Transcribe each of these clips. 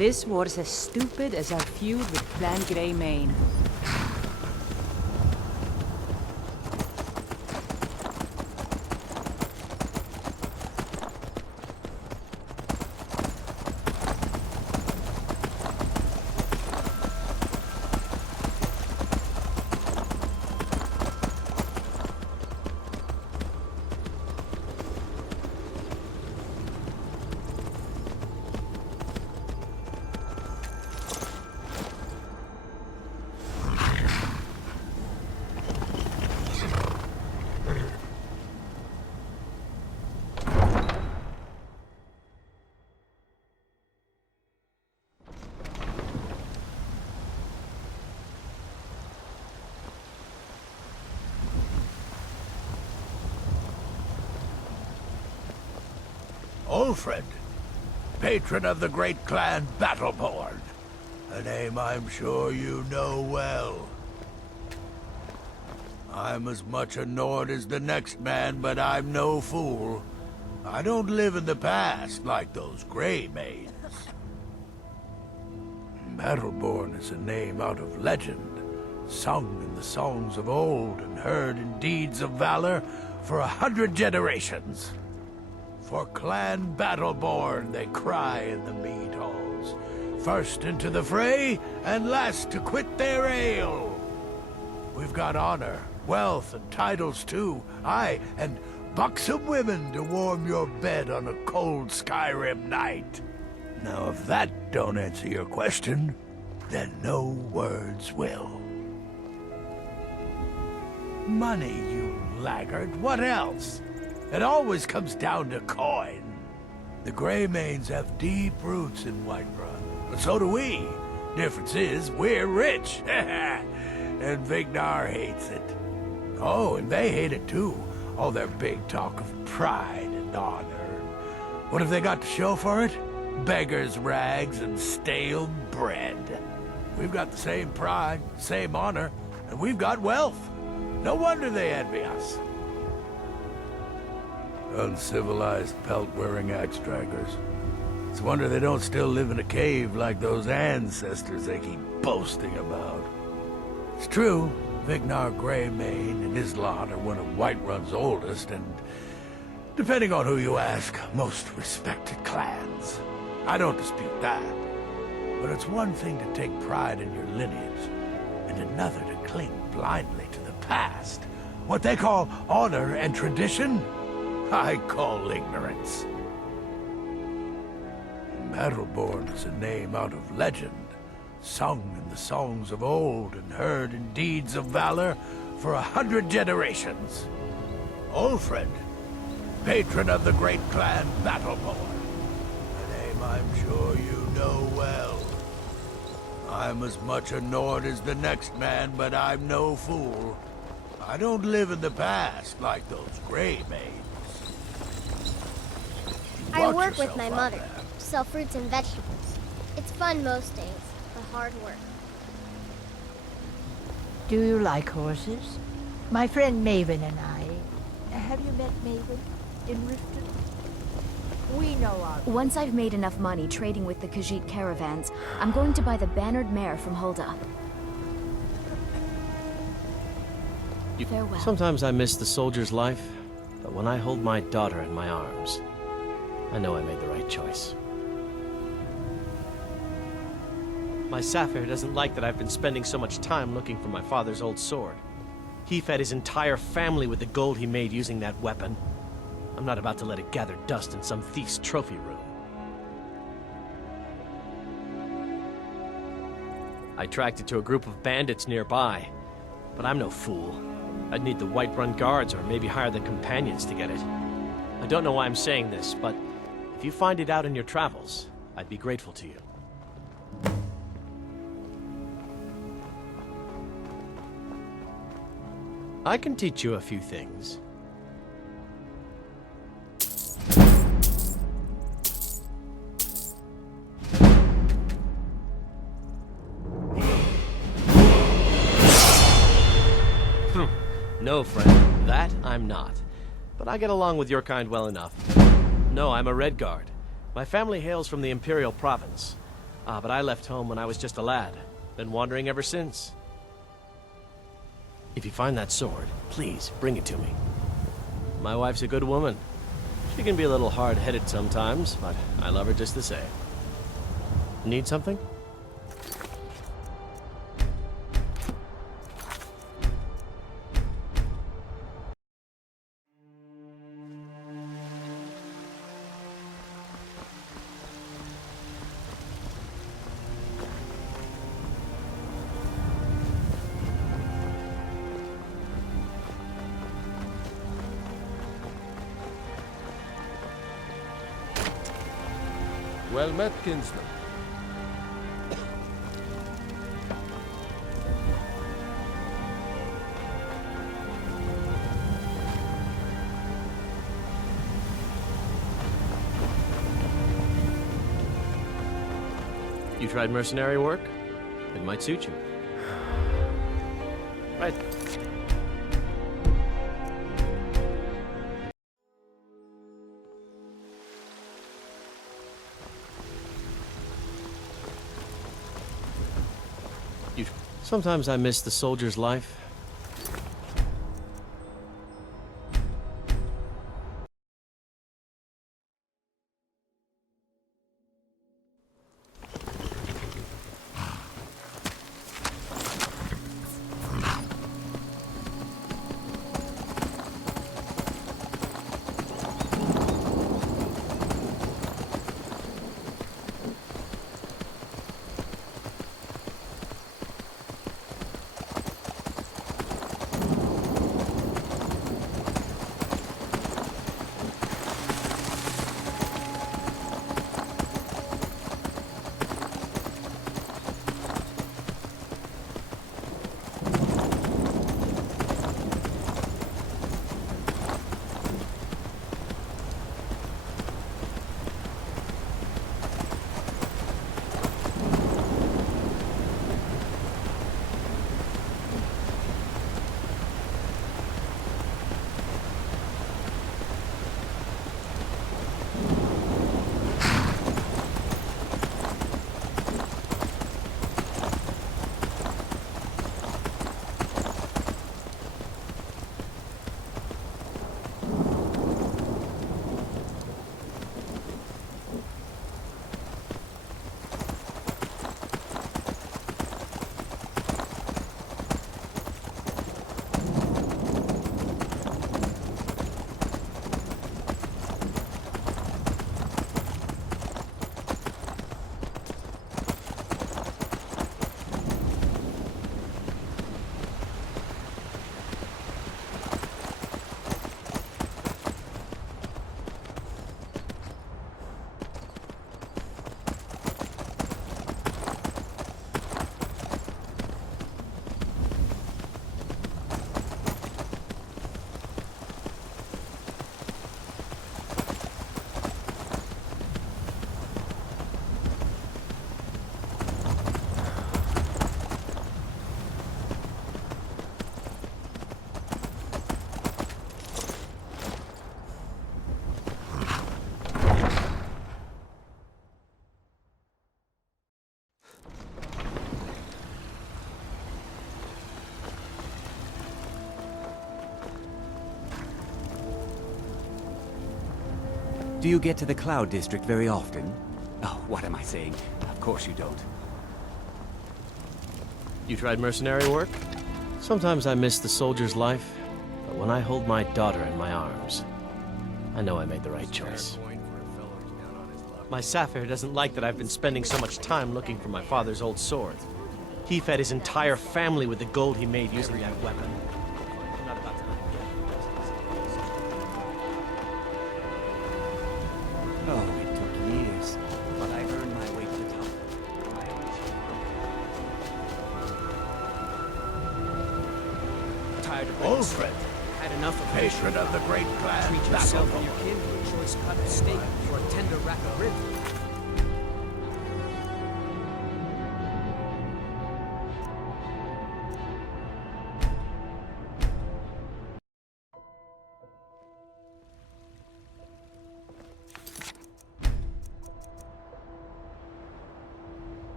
This war's as stupid as our feud with Clan Greymane. Ulfred, patron of the great clan Battleborn, a name I'm sure you know well. I'm as much a Nord as the next man, but I'm no fool. I don't live in the past like those Greymanes. Battleborn is a name out of legend, sung in the songs of old and heard in deeds of valor for 100 generations. For Clan Battleborn, they cry in the mead halls, first into the fray, and last to quit their ale. We've got honor, wealth, and titles too, aye, and buxom women to warm your bed on a cold Skyrim night. Now, if that don't answer your question, then no words will. Money, you laggard, what else? It always comes down to coin. The Greymanes have deep roots in Whiterun, but so do we. Difference is, we're rich. And Vignar hates it. Oh, and they hate it too. All their big talk of pride and honor. What have they got to show for it? Beggars' rags and stale bread. We've got the same pride, same honor, and we've got wealth. No wonder they envy us. Uncivilized pelt-wearing axe-draggers. It's a wonder they don't still live in a cave like those ancestors they keep boasting about. It's true, Vignar Greymane and his lot are one of Whiterun's oldest and, depending on who you ask, most respected clans. I don't dispute that. But it's one thing to take pride in your lineage, and another to cling blindly to the past. What they call honor and tradition, I call ignorance. Battleborn is a name out of legend, sung in the songs of old and heard in deeds of valor for 100 generations. Ulfred, patron of the great clan Battleborn, a name I'm sure you know well. I'm as much a Nord as the next man, but I'm no fool. I don't live in the past like those Greymanes. I work with my mother, sell fruits and vegetables. It's fun most days, but hard work. Do you like horses? My friend Maven and I... Have you met Maven in Riften? We know our... Once I've made enough money trading with the Khajiit caravans, I'm going to buy the bannered mare from Hulda. Farewell. Sometimes I miss the soldier's life, but when I hold my daughter in my arms, I know I made the right choice. My Sapphire doesn't like that I've been spending so much time looking for my father's old sword. He fed his entire family with the gold he made using that weapon. I'm not about to let it gather dust in some thief's trophy room. I tracked it to a group of bandits nearby, but I'm no fool. I'd need the Whiterun guards or maybe hire the companions to get it. I don't know why I'm saying this, but if you find it out in your travels, I'd be grateful to you. I can teach you a few things. No, friend, that I'm not. But I get along with your kind well enough. No, I'm a Red Guard. My family hails from the Imperial Province. But I left home when I was just a lad. Been wandering ever since. If you find that sword, please bring it to me. My wife's a good woman. She can be a little hard-headed sometimes, but I love her just the same. Need something? Well met, kinsman. You tried mercenary work? It might suit you. Right. Sometimes I miss the soldier's life. Do you get to the Cloud District very often? Oh, what am I saying? Of course you don't. You tried mercenary work? Sometimes I miss the soldier's life, but when I hold my daughter in my arms, I know I made the right choice. My Sapphire doesn't like that I've been spending so much time looking for my father's old sword. He fed his entire family with the gold he made using that weapon. Oh, it took years, but I earned my way to the top. Tired of Ulfred, had enough of patron of the great clan. Treat yourself and your kin to a choice cut of steak or a tender rack of ribs.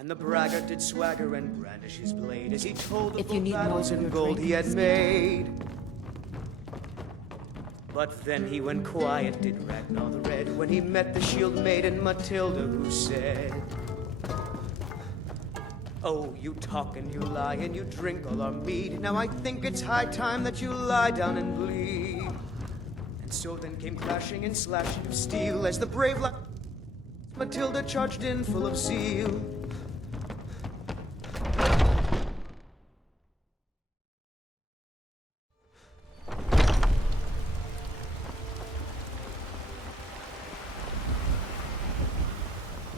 And the braggart did swagger and brandish his blade as he told of If the you need more battles of and your gold drink, he had speak. made. But then he went quiet, did Ragnar the Red, when he met the shield maiden Matilda, who said, "Oh, you talk and you lie and you drink all our mead. Now I think it's high time that you lie down and bleed." And so then came clashing and slashing of steel as the brave Matilda charged in full of zeal.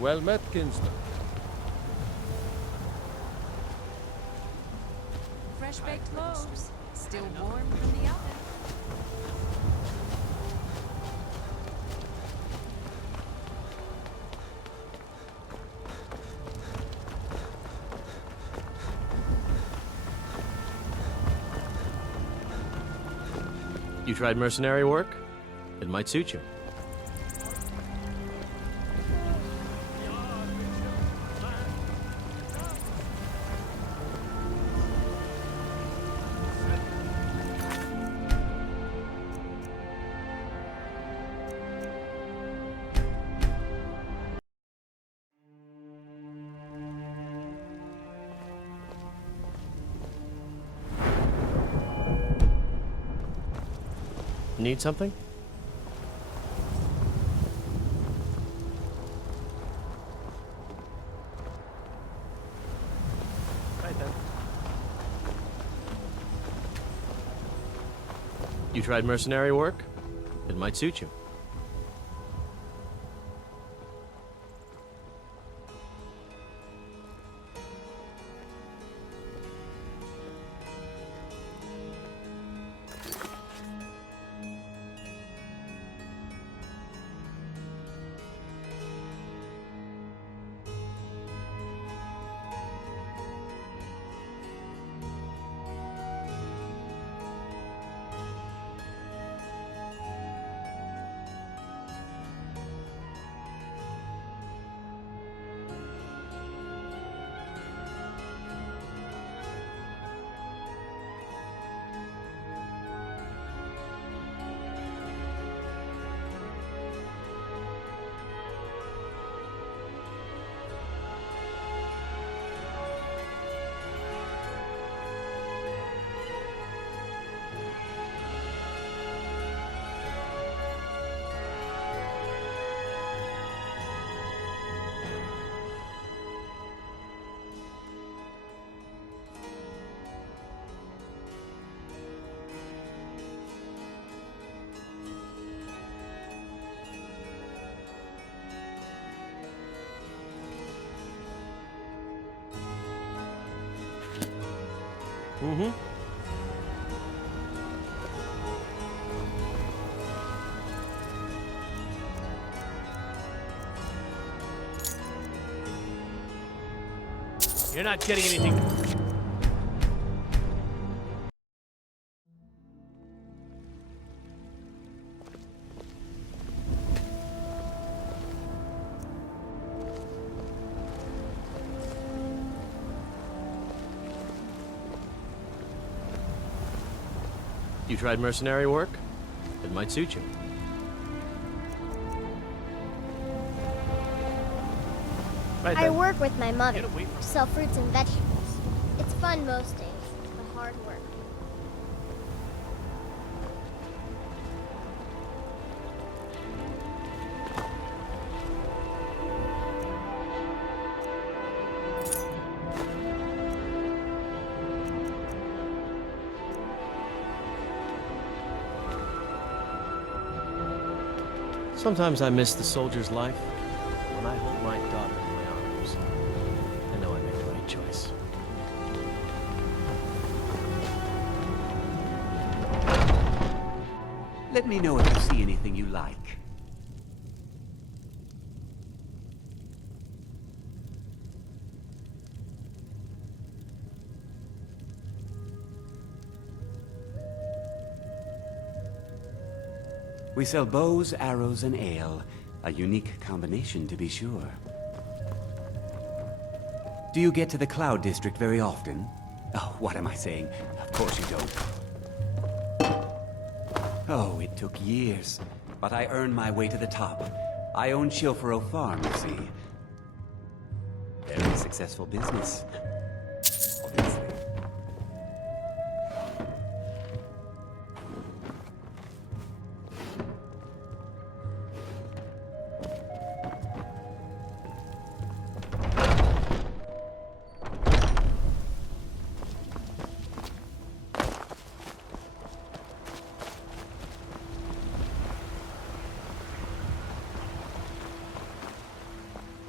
Well met, kinsman. Fresh baked loaves, still warm from the oven. You tried mercenary work? It might suit you. Need something? Right then. You tried mercenary work? It might suit you. Mm-hmm. You're not getting anything. You tried mercenary work? It might suit you. Right I then. work with my mother, Get away from- sell fruits and vegetables. It's fun most days, but hard work. Sometimes I miss the soldier's life. When I hold my daughter in my arms, I know I made the right choice. Let me know if you see anything you like. We sell bows, arrows, and ale. A unique combination, to be sure. Do you get to the Cloud District very often? Oh, what am I saying? Of course you don't. Oh, it took years, but I earned my way to the top. I own Chilfaro Farm, you see. Very successful business. Obviously.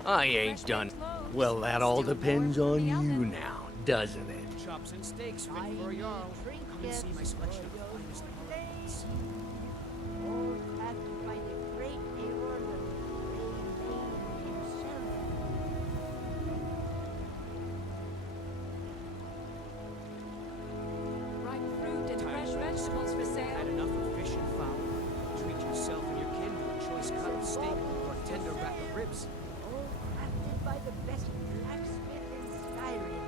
I ain't done. Well, that all depends on you now, doesn't it? Chops and steaks fit for a jarl. Come and see my selection of finest ingredients. All crafted by the great Aeon himself. Ripe fruit and fresh vegetables for sale. Had enough of fish and fowl. Treat yourself and your kin to a choice cut of steak or a tender rack of ribs. All crafted by the best blacksmith in Skyrim.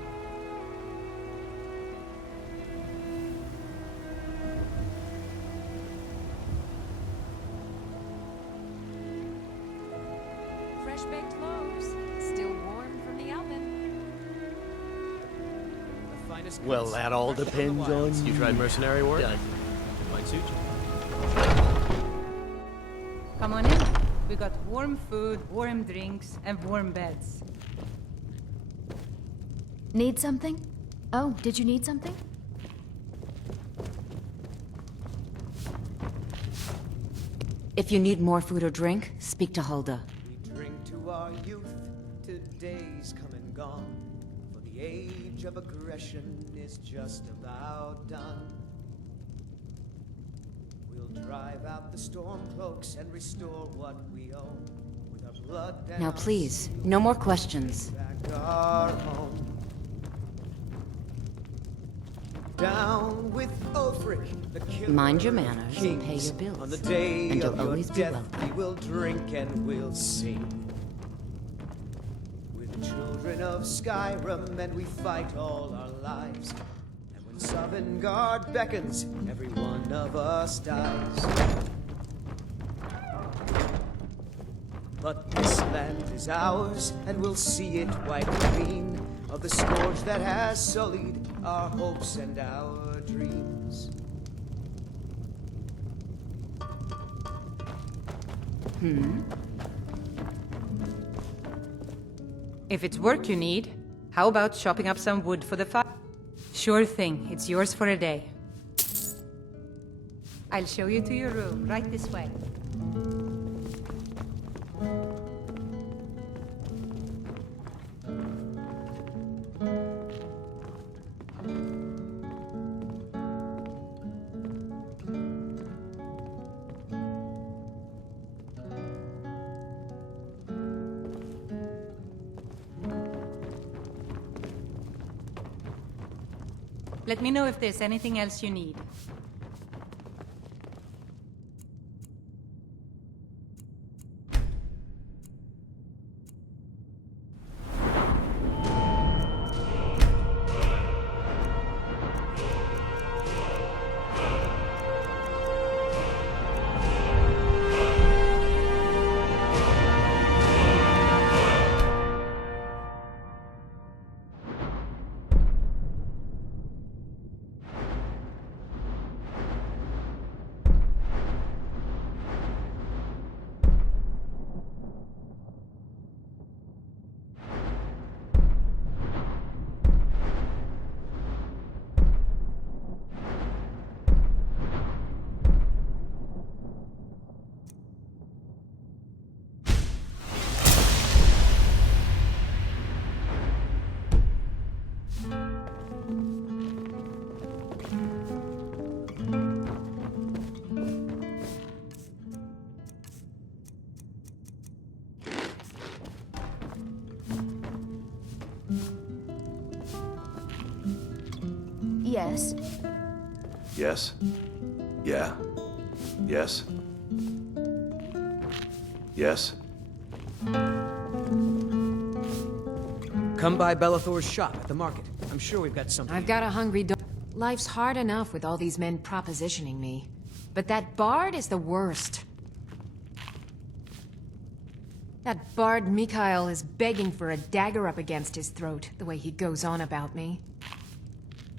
Fresh baked loaves, still warm from the oven. The finest Well, cuts, that all fresh from the depends wilds. on you. Tried mercenary work? Doesn't it? Might suit you. Come on in. We got warm food, warm drinks, and warm beds. Need something? Oh, did you need something? If you need more food or drink, speak to Hulda. We drink to our youth, to days come and gone. For the age of aggression is just about done. We'll drive out the storm cloaks and restore what we own. With our blood and Now our please, steel, no more questions. back our home. Down with Ulfric, the killer Mind your of manners and pay kings. your bills. On the day And you'll of your always be death, welcome. we will drink and we'll sing. We're the children of Skyrim, and we fight all our lives. And when Sovngarde beckons, every one of us dies. But this land is ours, and we'll see it wiped clean of the scourge that has sullied our hopes and our dreams. If it's work you need, how about chopping up some wood for the fire? Sure thing, it's yours for a day. I'll show you to your room, right this way. Let me know if there's anything else you need. Yes. Yes? Yeah. Yes? Yes? Come Come by Bellathor's shop at the market. I'm sure we've got something. I've got a hungry dog. Life's hard enough with all these men propositioning me. But that bard is the worst. That bard Mikhail is begging for a dagger up against his throat, the way he goes on about me.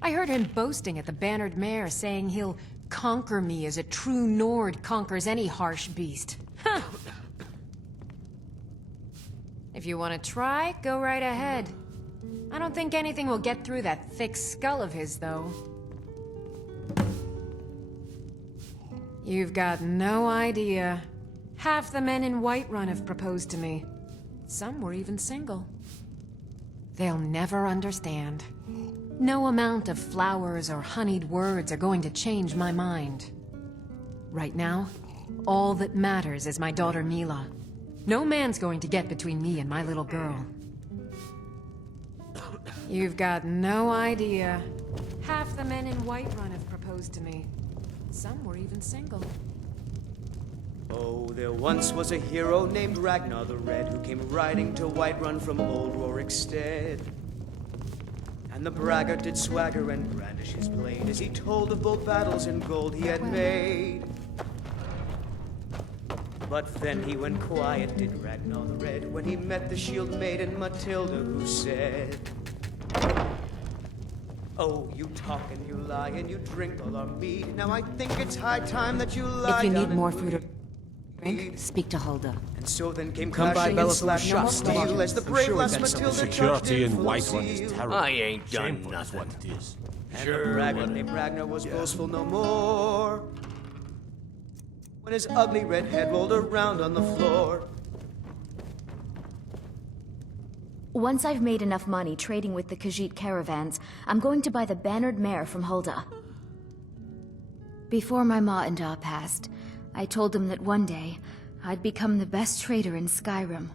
I heard him boasting at the Bannered Mare, saying he'll conquer me as a true Nord conquers any harsh beast. Huh. If you want to try, go right ahead. I don't think anything will get through that thick skull of his, though. You've got no idea. Half the men in Whiterun have proposed to me. Some were even single. They'll never understand. No amount of flowers or honeyed words are going to change my mind. Right now, all that matters is my daughter Mila. No man's going to get between me and my little girl. You've got no idea. Half the men in Whiterun have proposed to me. Some were even single. Oh, there once was a hero named Ragnar the Red who came riding to Whiterun from old Rorikstead. And the braggart did swagger and brandish his blade as he told of bold battles and gold he had made. But then he went quiet, did Ragnar the Red, when he met the shield maiden Matilda, who said, "Oh, you talk and you lie and you drink all our mead. Now I think it's high time that you lie If you down need more and food or drink, speak to Hulda. And so then came clashing and slashing of steel as the brave lass Matilda Security in full of Whiterun is zeal. terrible. I ain't done Shameful is nothing. what it is. And the braggart named Ragnar was boastful no more when his ugly red head rolled around on the floor. Once I've made enough money trading with the Khajiit caravans, I'm going to buy the Bannered Mare from Hulda. Before my ma and Da passed, I told them that one day, I'd become the best trader in Skyrim.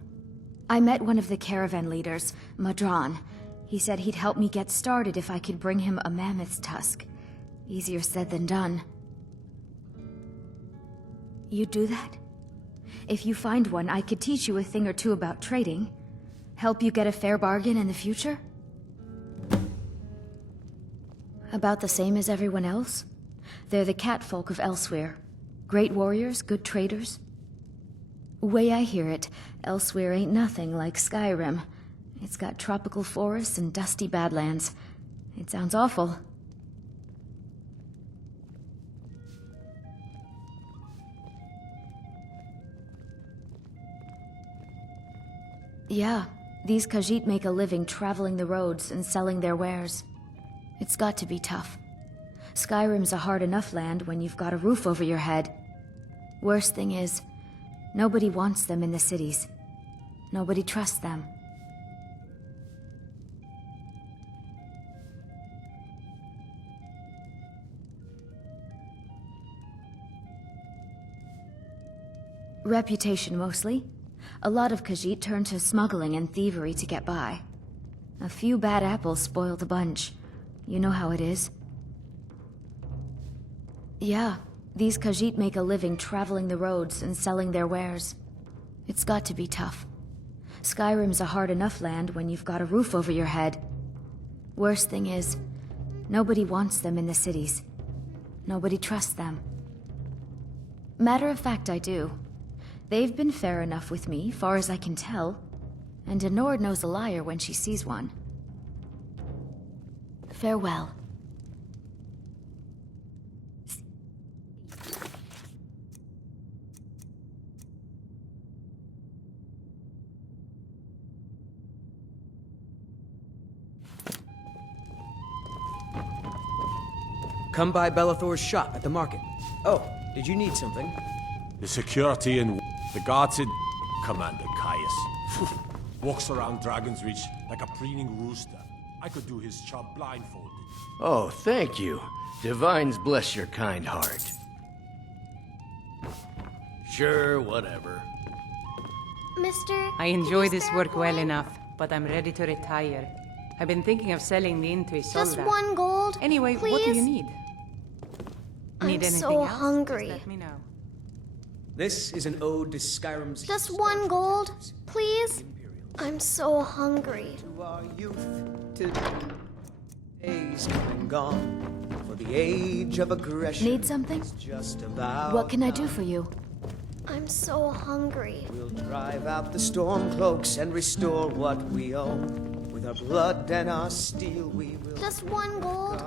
I met one of the caravan leaders, Madran. He said he'd help me get started if I could bring him a mammoth's tusk. Easier said than done. You'd do that? If you find one, I could teach you a thing or two about trading. Help you get a fair bargain in the future? About the same as everyone else? They're the catfolk of Elsewhere. Great warriors, good traders. Way I hear it, Elsewhere ain't nothing like Skyrim. It's got tropical forests and dusty badlands. It sounds awful. Yeah, these Khajiit make a living traveling the roads and selling their wares. It's got to be tough. Skyrim's a hard enough land when you've got a roof over your head. Worst thing is, nobody wants them in the cities. Nobody trusts them. Reputation, mostly. A lot of Khajiit turn to smuggling and thievery to get by. A few bad apples spoil the bunch. You know how it is. Yeah, these Khajiit make a living traveling the roads and selling their wares. It's got to be tough. Skyrim's a hard enough land when you've got a roof over your head. Worst thing is, nobody wants them in the cities. Nobody trusts them. Matter of fact, I do. They've been fair enough with me, far as I can tell. And a Nord knows a liar when she sees one. Farewell. Come by Bellathor's shop at the market. Oh, did you need something? The security in the guards in Commander Caius. Walks around Dragon's Reach like a preening rooster. I could do his job blindfolded. Oh, thank you. Divines bless your kind heart. Sure, whatever. Mister, I enjoy this work well enough, but I'm ready to retire. I've been thinking of selling the inn to Isolda. just 1 gold. Anyway, please? what do you need? Need I'm anything so else? hungry. Just let me know. This is an ode to Skyrim's... Just 1 gold, please? I'm so hungry. To our youth, to days come and gone. For the age of aggression. Need something? is just about What can I do done. for you? I'm so hungry. We'll drive out the storm cloaks and restore what we own. With our blood and our steel, we will. Just one gold,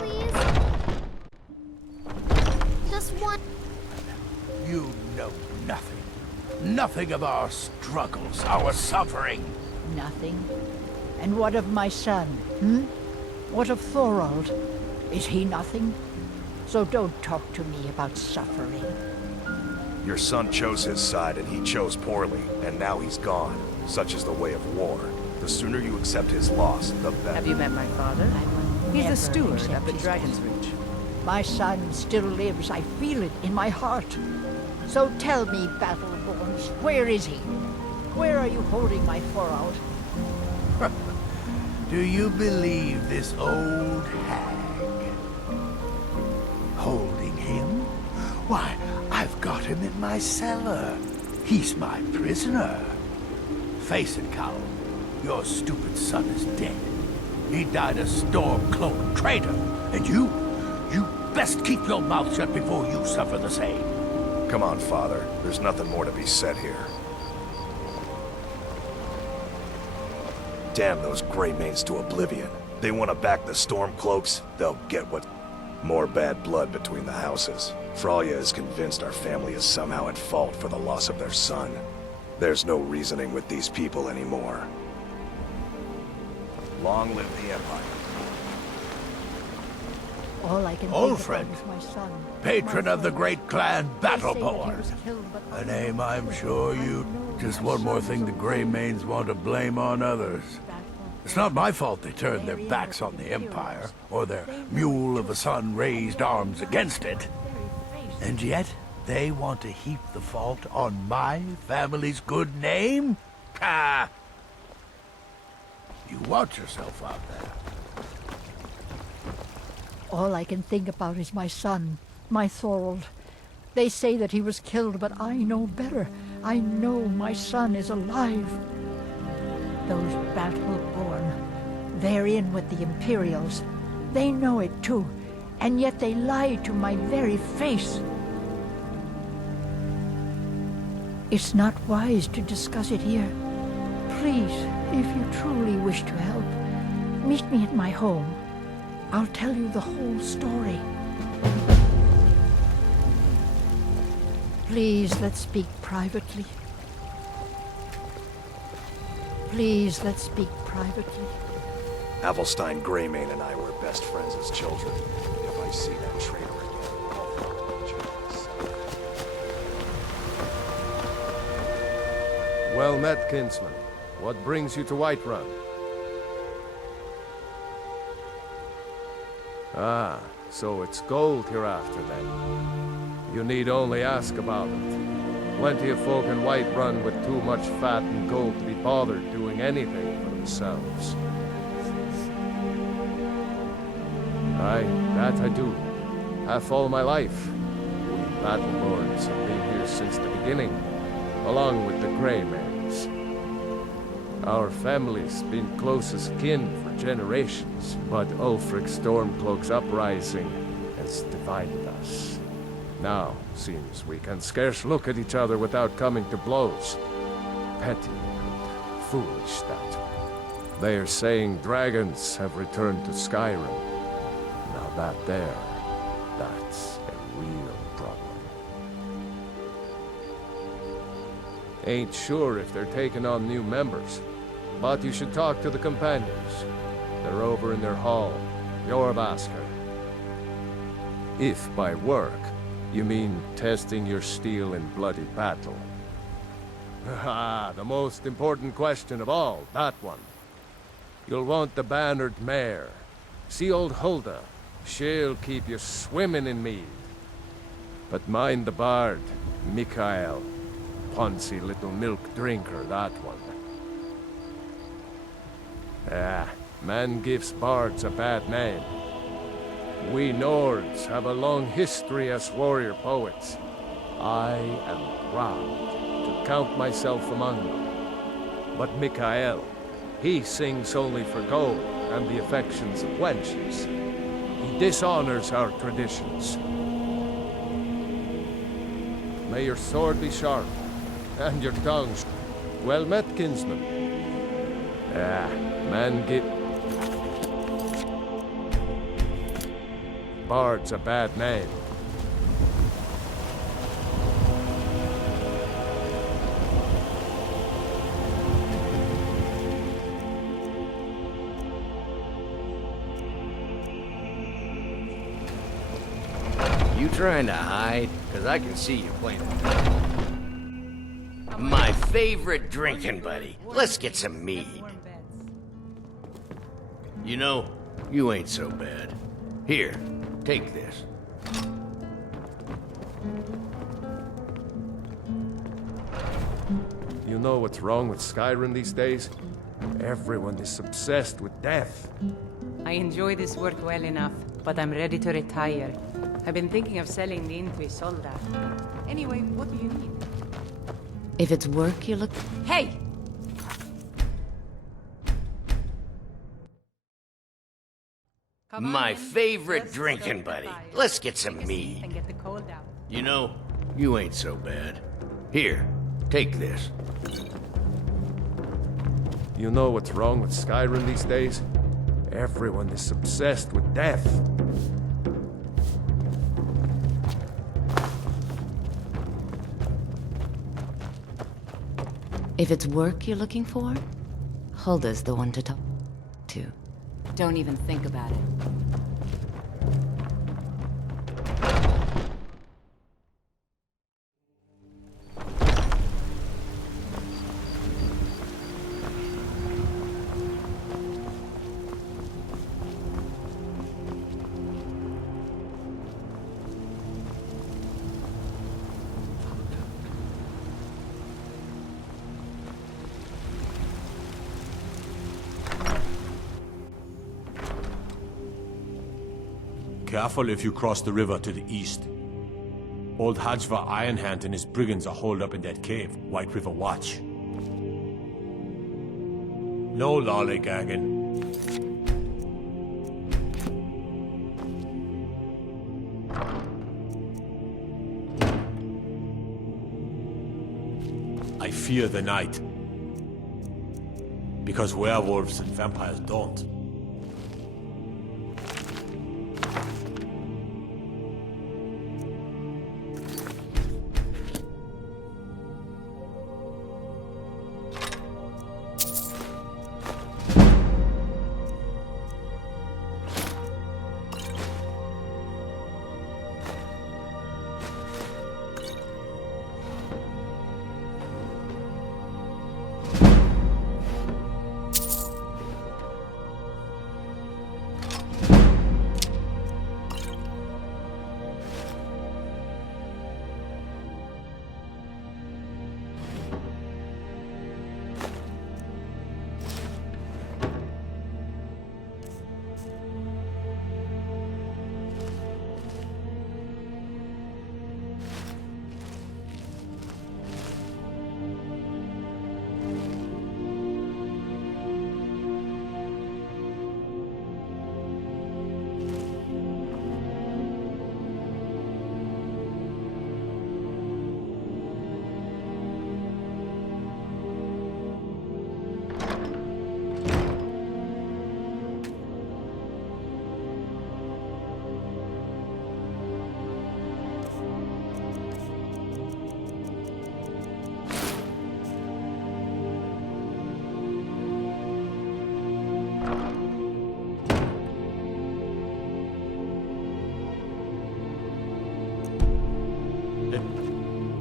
please. Just one. You know nothing. Nothing of our struggles, our suffering. Nothing. And what of my son, What of Thorald? Is he nothing? So don't talk to me about suffering. Your son chose his side and he chose poorly, and now he's gone. Such is the way of war. The sooner you accept his loss, the better. Have you met my father? He's Never the steward accept up at his Dragon's death. Reach. My son still lives. I feel it in my heart. So tell me, Battleborns, where is he? Where are you holding my Thorald? Do you believe this old hag? Holding him? Why, I've got him in my cellar. He's my prisoner. Face it, Cowell. Your stupid son is dead. He died a storm-cloaked traitor. And you best keep your mouth shut before you suffer the same. Come on, Father. There's nothing more to be said here. Damn those Greymaids to oblivion. They want to back the Stormcloaks, they'll get what... More bad blood between the houses. Fralia is convinced our family is somehow at fault for the loss of their son. There's no reasoning with these people anymore. Long live the Empire. All I can Ulfred, think about is my son. patron of the great clan They say that he Battleborn. was killed, but A name I'm sure you... Just one more thing the Greymaids want to blame on others. It's not my fault they turned their backs on the Empire, or their mule of a son raised arms against it. And yet, they want to heap the fault on my family's good name? Ah! You watch yourself out there. All I can think about is my son, my Thorald. They say that he was killed, but I know better. I know my son is alive. Those Battleborn, they're in with the Imperials. They know it too, and yet they lie to my very face. It's not wise to discuss it here. Please, if you truly wish to help, meet me at my home. I'll tell you the whole story. Please, let's speak privately. Please, let's speak privately. Avelstein Greymane and I were best friends as children. If I see that traitor again, I'll fucking kill myself. Well met, kinsman. What brings you to Whiterun? Ah, so it's gold you're after then. You need only ask about it. Plenty of folk in Whiterun with too much fat and gold to be bothered doing anything for themselves. Aye, that I do. Half all my life. We Battleborns have been here since the beginning, along with the Greymaids. Our family's been close as kin for generations, but Ulfric's Stormcloak's uprising has divided us. Now, seems we can scarce look at each other without coming to blows. Petty and foolish, that. They are saying dragons have returned to Skyrim. Now that's a real problem. Ain't sure if they're taking on new members, but you should talk to the companions. They're over in their hall. Jorvaskr. If by work, you mean testing your steel in bloody battle. Ah, the most important question of all, that one. You'll want the bannered mare. See old Hulda. She'll keep you swimming in mead. But mind the bard, Mikael. Poncy little milk drinker, that one. Ah, man gives bards a bad name. We Nords have a long history as warrior poets. I am proud to count myself among them. But Mikael, he sings only for gold and the affections of wenches. He dishonors our traditions. May your sword be sharp, and your tongue. Well met, kinsman. Man get... Bard's a bad name. You trying to hide? Because I can see you playing. My favorite drinking buddy. Let's get some mead. You know, you ain't so bad. Here, take this. You know what's wrong with Skyrim these days? Everyone is obsessed with death. I enjoy this work well enough, but I'm ready to retire. I've been thinking of selling the Intui Solda. Anyway, what do you need? If it's work you look... Hey! My favorite drinking buddy. Let's get some mead. And get the cold out. You know, you ain't so bad. Here, take this. You know what's wrong with Skyrim these days? Everyone is obsessed with death. If it's work you're looking for, Hulda's the one to talk to. Don't even think about it. Careful if you cross the river to the east. Old Hajva Ironhand and his brigands are holed up in that cave, White River Watch. No lollygagging. I fear the night. Because werewolves and vampires don't.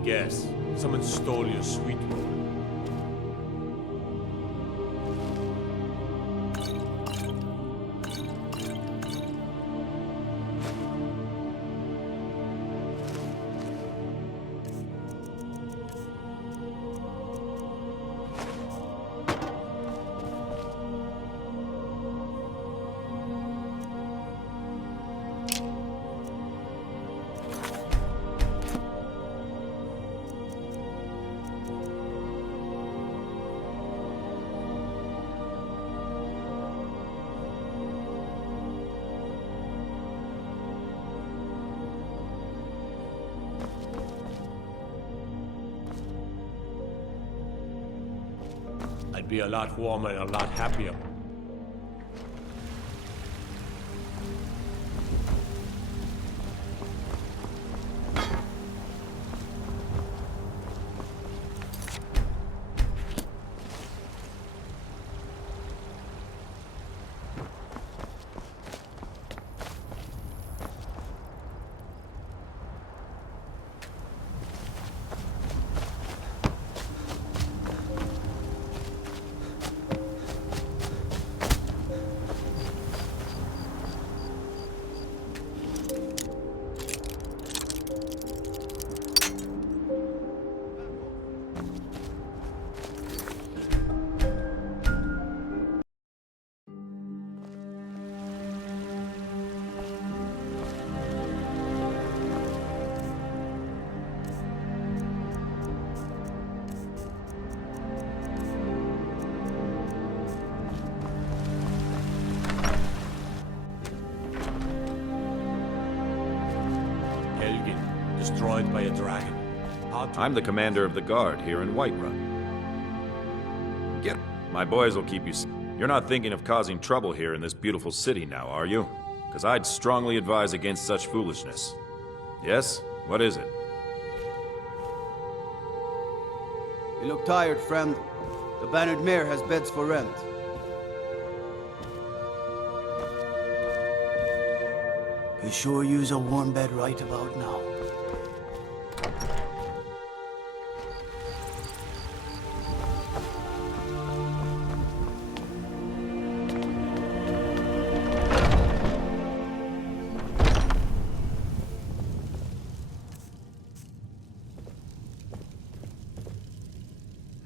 Yes, someone stole your sweet roll. I'd be a lot warmer and a lot happier. Destroyed by a dragon. I'm the commander of the guard here in Whiterun. Get my boys will keep you. You're not thinking of causing trouble here in this beautiful city now, are you? Because I'd strongly advise against such foolishness. Yes? What is it? You look tired, friend. The Bannered Mare has beds for rent. You sure use a warm bed right about now?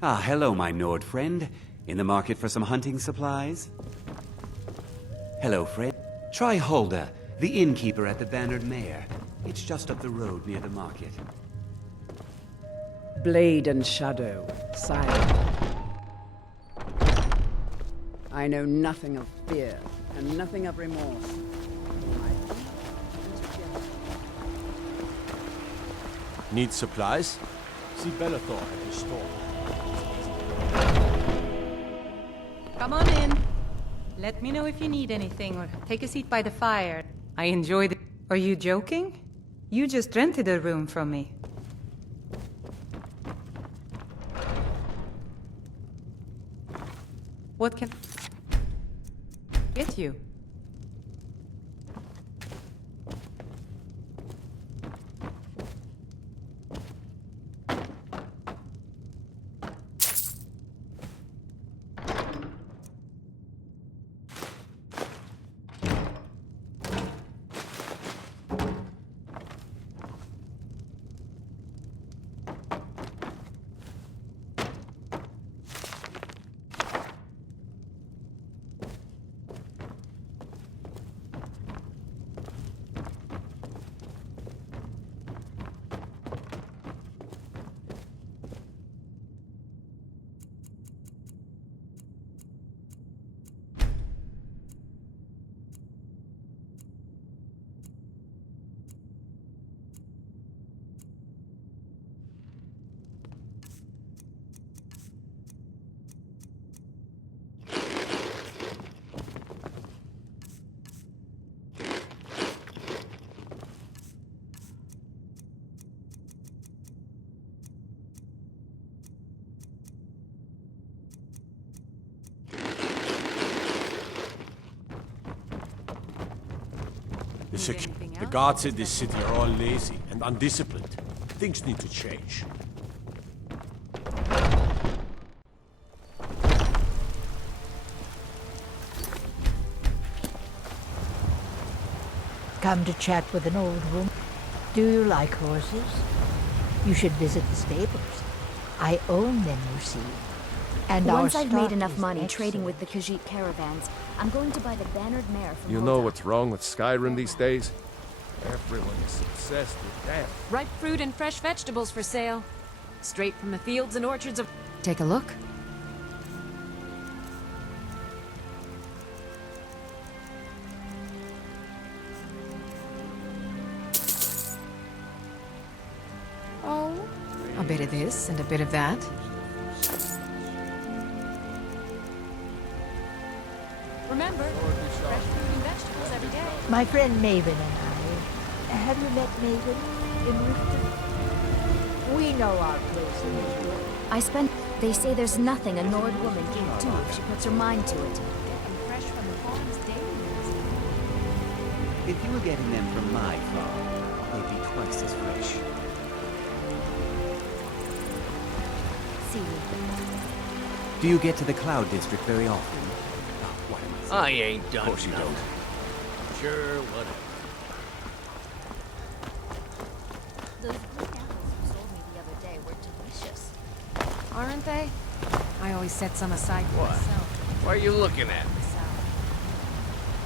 Ah, hello, my Nord friend. In the market for some hunting supplies? Hello, Fred. Try Hulda, the innkeeper at the Bannered Mare. It's just up the road near the market. Blade and shadow, silent. I know nothing of fear, and nothing of remorse. Need supplies? See Bellathor at the store. Come on in. Let me know if you need anything, or take a seat by the fire. I enjoy the... Are you joking? You just rented a room from me. What can... get you? The guards in this city are all lazy and undisciplined. Things need to change. Come to chat with an old woman. Do you like horses? You should visit the stables. I own them, you see. And once our I've made stock enough is money excellent. trading with the Khajiit caravans, I'm going to buy the Bannered Mare from You know what's wrong with Skyrim these days? Everyone is obsessed with death. Ripe fruit and fresh vegetables for sale. Straight from the fields and orchards of... Take a look. Oh, a bit of this and a bit of that. remember, fresh fruit and vegetables every day. My friend Maven and I. Have you met Maven in Riften? We know our place in this world. They say there's nothing a Nord woman can't do if she puts her mind to it. Getting fresh from the farms daily. If you were getting them from my farm, they'd be twice as fresh. See you. Do you get to the Cloud District very often? Oh, what am I saying? I ain't done Of course you nothing. don't. Sure, whatever. Those green apples you sold me the other day were delicious. Aren't they? I always set some aside for What? myself. What are you looking at?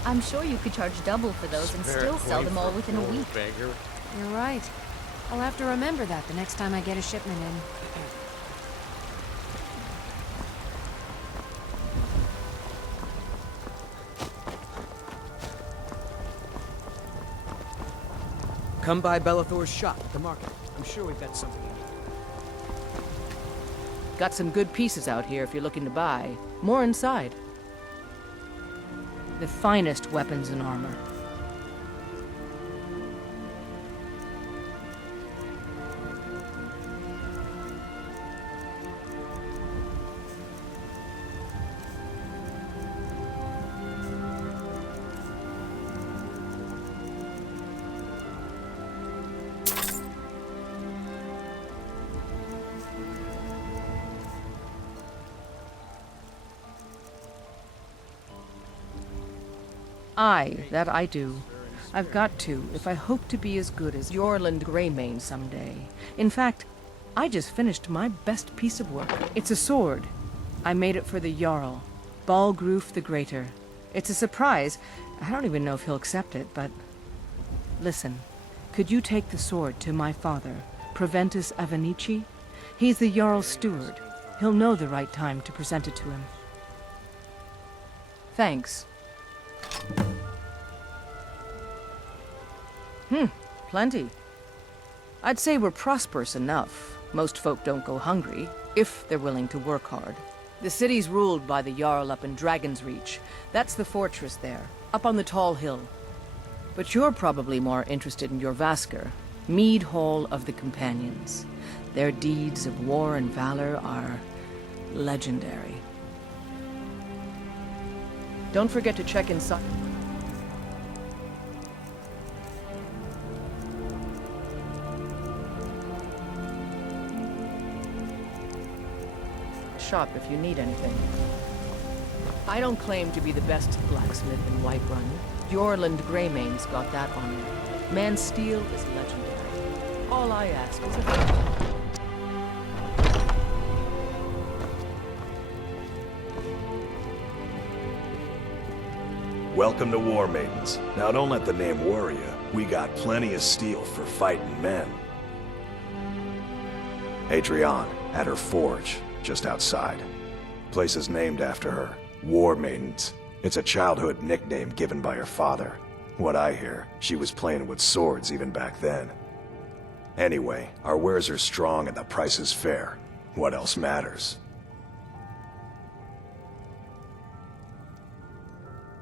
I'm sure you could charge double for those and still sell them all within a week. Beggar. You're right. I'll have to remember that the next time I get a shipment in. Come by Bellathor's shop at the market. I'm sure we've got something. Got some good pieces out here if you're looking to buy. More inside. The finest weapons and armor. Aye, that I do. I've got to, if I hope to be as good as Yorland Greymane someday. In fact, I just finished my best piece of work. It's a sword. I made it for the Jarl, Balgruf the Greater. It's a surprise. I don't even know if he'll accept it, but... Listen, could you take the sword to my father, Proventus Avenici? He's the Jarl's steward. He'll know the right time to present it to him. Thanks. Plenty. I'd say we're prosperous enough. Most folk don't go hungry, if they're willing to work hard. The city's ruled by the Jarl up in Dragon's Reach. That's the fortress there, up on the tall hill. But you're probably more interested in your Vasker, Mead Hall of the Companions. Their deeds of war and valor are legendary. Don't forget to check inside. Shop if you need anything. I don't claim to be the best blacksmith in Whiterun. Yorland Greymane's got that honor. Man's steel is legendary. All I ask is a favor. Welcome to War Maidens. Now don't let the name worry you. We got plenty of steel for fighting men. Adrienne, at her forge, just outside. Place is named after her. War Maidens. It's a childhood nickname given by her father. What I hear, she was playing with swords even back then. Anyway, our wares are strong and the price is fair. What else matters?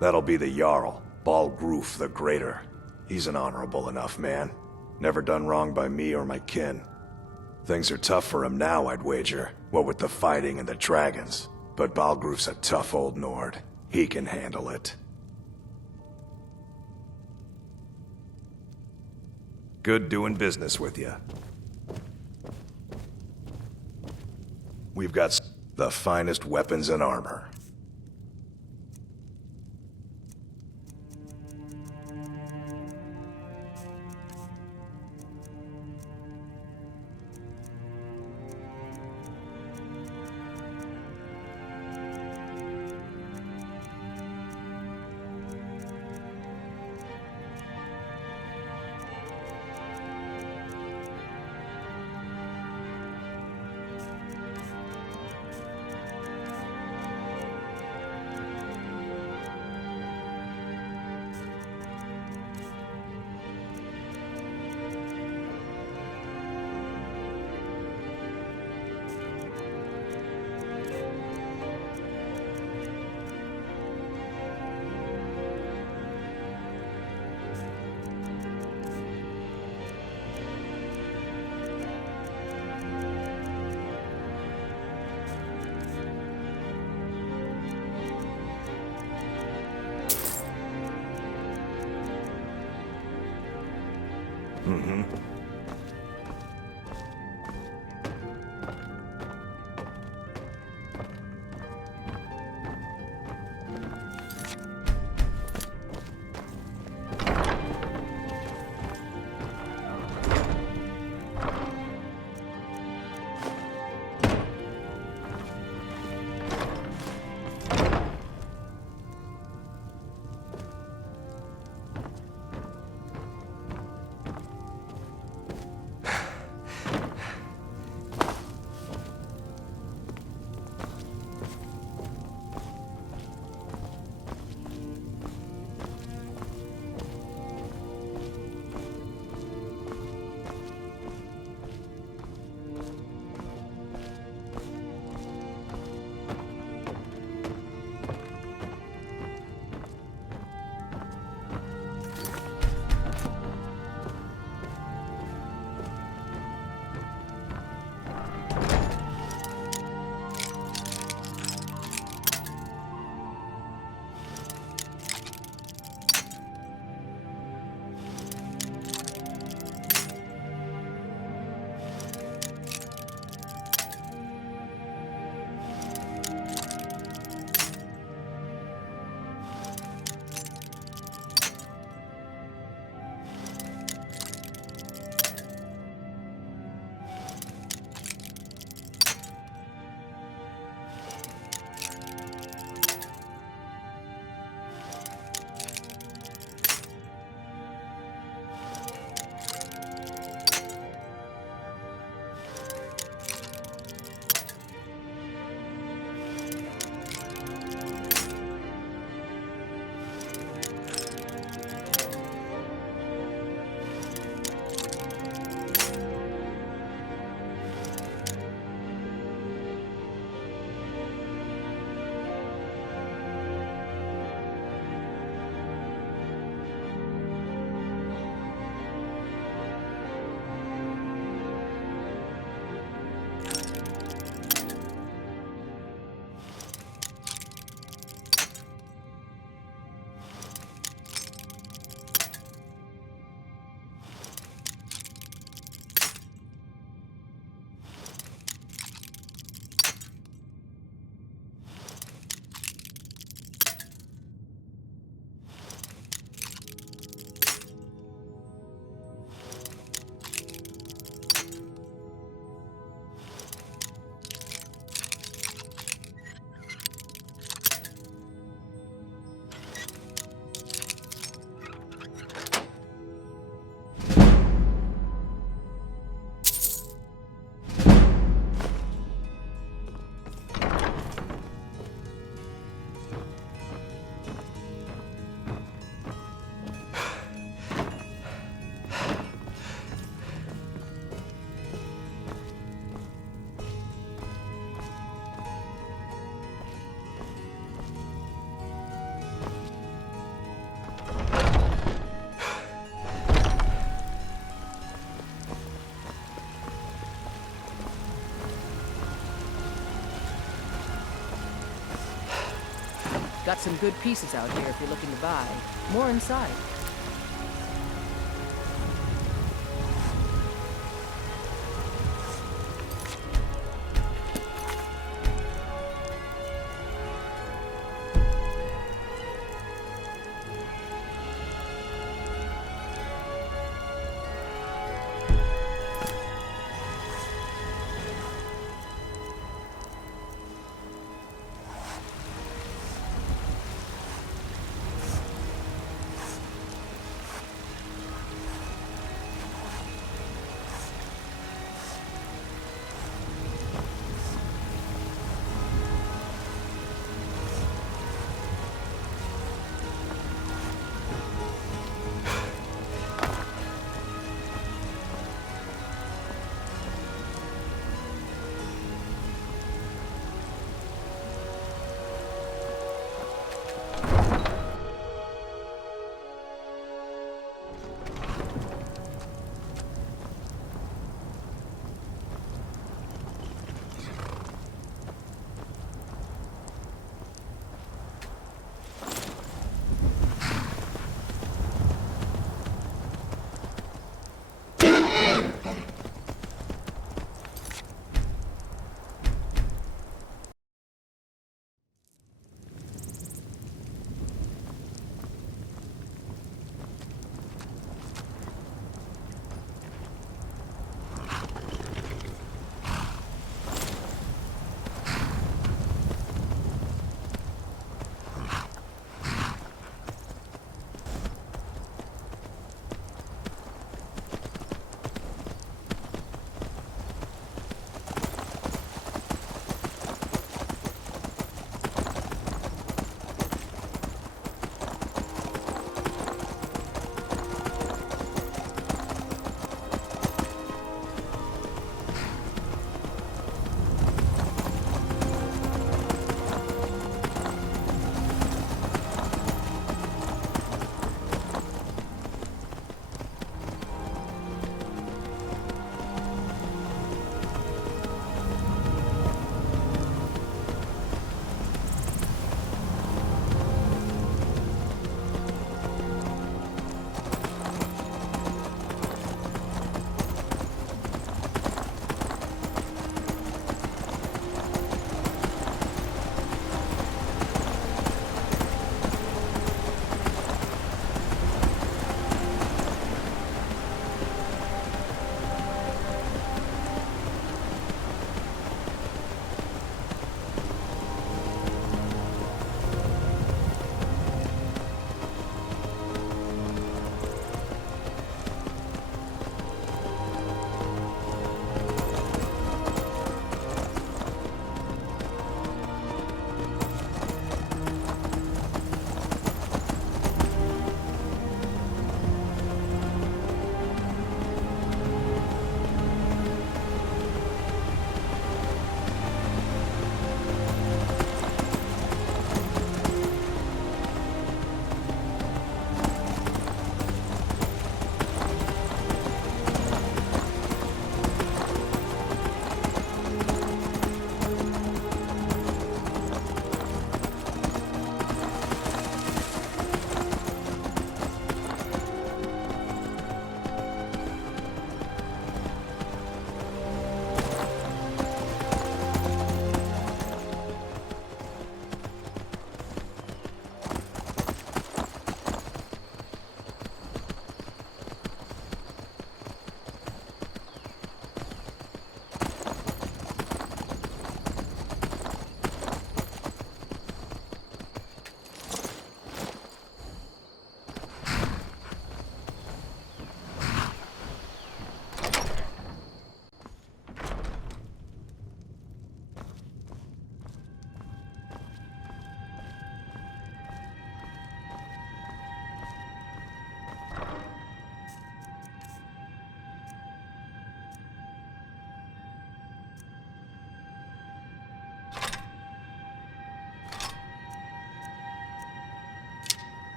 That'll be the Jarl, Balgruf the Greater. He's an honorable enough man. Never done wrong by me or my kin. Things are tough for him now, I'd wager, what with the fighting and the dragons. But Balgruf's a tough old Nord. He can handle it. Good doing business with you. We've got the finest weapons and armor. Mm-hmm. Got some good pieces out here if you're looking to buy. More inside.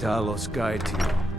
Talos guide to you.